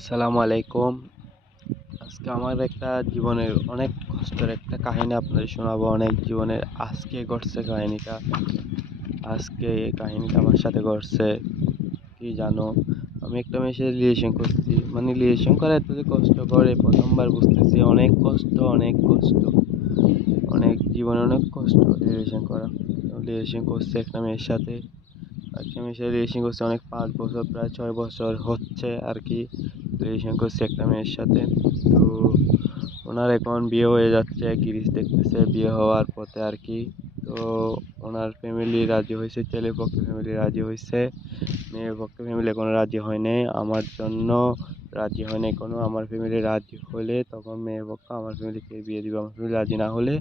আসসালামু আলাইকুম। আজকে আমার একটা জীবনের অনেক কষ্টের একটা কাহিনী আপনাদের শোনাবো। অনেক জীবনের আজকে ঘটছে কাহিনীটা। আজকে এই কাহিনীটা আমার সাথে ঘটছে। কি জানো, আমি একটা মেয়ের সাথে রিলেশন করছি। রিলেশন করা এত যে কষ্ট করে প্রথমবার বুঝতেছি। অনেক কষ্ট, অনেক কষ্ট, অনেক জীবনে অনেক কষ্ট রিলেশন করা। রিলেশন করছি একটা মেয়ের সাথে। একটা মেয়ের সাথে রিলেশন করছি অনেক, 5 বছর, প্রায় 6 বছর হচ্ছে আর কি রিলেশন করছি একটা মেয়ের সাথে। তো ওনার এখন বিয়ে হয়ে যাচ্ছে, গিরিশ দেখতেছে বিয়ে হওয়ার পথে আর কি। তো ওনার ফ্যামিলি রাজি হয়েছে, ছেলের পক্ষে ফ্যামিলি রাজি হয়েছে, মেয়ের পক্ষে ফ্যামিলি এখনো রাজি হয় নাই। আমার জন্য রাজি হয় নাই কোনো। আমার ফ্যামিলি রাজি হলে তখন মেয়ের পক্ষ আমার ফ্যামিলিকে বিয়ে দিবে, আমার ফ্যামিলি রাজি না হলে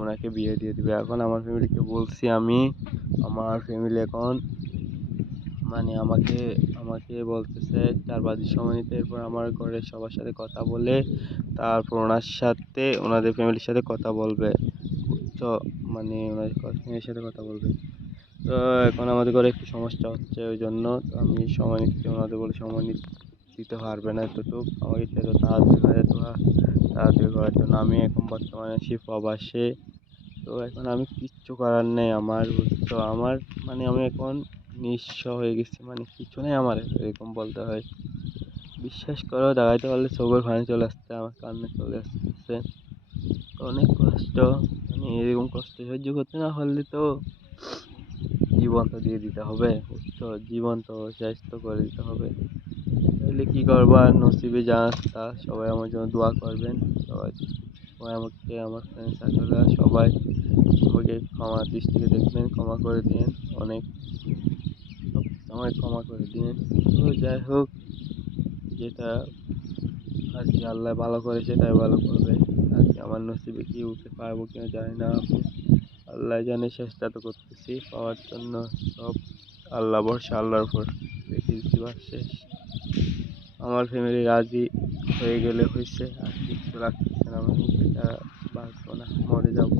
ওনাকে বিয়ে দিয়ে দিবে। এখন আমার ফ্যামিলিকে বলছি আমি, আমার ফ্যামিলি এখন আমাকে আমাকে বলতেছে 4-5 দিন সময় নিতে। এরপর আমার ঘরের সবার সাথে কথা বলে তারপর ওনার সাথে, ওনাদের ফ্যামিলির সাথে কথা বলবে। বুঝছো? ওনাদের ফ্যামিলির সাথে কথা বলবে। তো এখন আমাদের ঘরে একটু সমস্যা হচ্ছে, ওই জন্য তো আমি সময় নিচ্ছি। ওনাদের বলে সময় দিতে পারবে না এতটুকু, আমাকে যত তাড়াতাড়ি হয়ে যেত তাড়াতাড়ি করার জন্য। আমি এখন বর্তমানে আছি প্রবাসে। তো এখন আমি কিচ্ছু করার নেই আমার, বুঝছো? আমার আমি এখন নিঃস্ব হয়ে গেছি, কিছু নেই আমার, এরকম বলতে হয়। বিশ্বাস করো, দাঁড়াইতে পারলে চোখের পানি চলে আসছে, আমার কান্না চলে আসছে। অনেক কষ্ট। এরকম কষ্ট সহ্য করতে না পারলে তো জীবন তো দিয়ে দিতে হবে, বুঝছো? জীবন তো শেষ তো করে দিতে হবে। তাহলে কি করবা, নসিবে যা আছে তা। সবাই আমার জন্য দোয়া করবেন। সবাই সবাই আমাকে, আমার ফ্রেন্ড সার্কেলরা সবাই আমাকে ক্ষমা দৃষ্টিতে দেখবেন, ক্ষমা করে দিন। অনেক আমাকে ক্ষমা করে দিন। তো যাই হোক, যেটা আর কি আল্লাহ ভালো করে সেটাই ভালো করবে। আর কি আমার নসিবে কি উঠতে পারবো কিনা জানি না, আল্লাহ জানে। চেষ্টা তো করতেছি পাওয়ার জন্য। সব আল্লাহ ভরসা, আল্লাহর উপর রেখে দিচ্ছি। বাস শেষ। আমার ফ্যামিলি রাজি হয়ে গেলে হয়েছে, আর কিছু লাগতেছে না। এটা বাঁচবো না, মরে যাবো।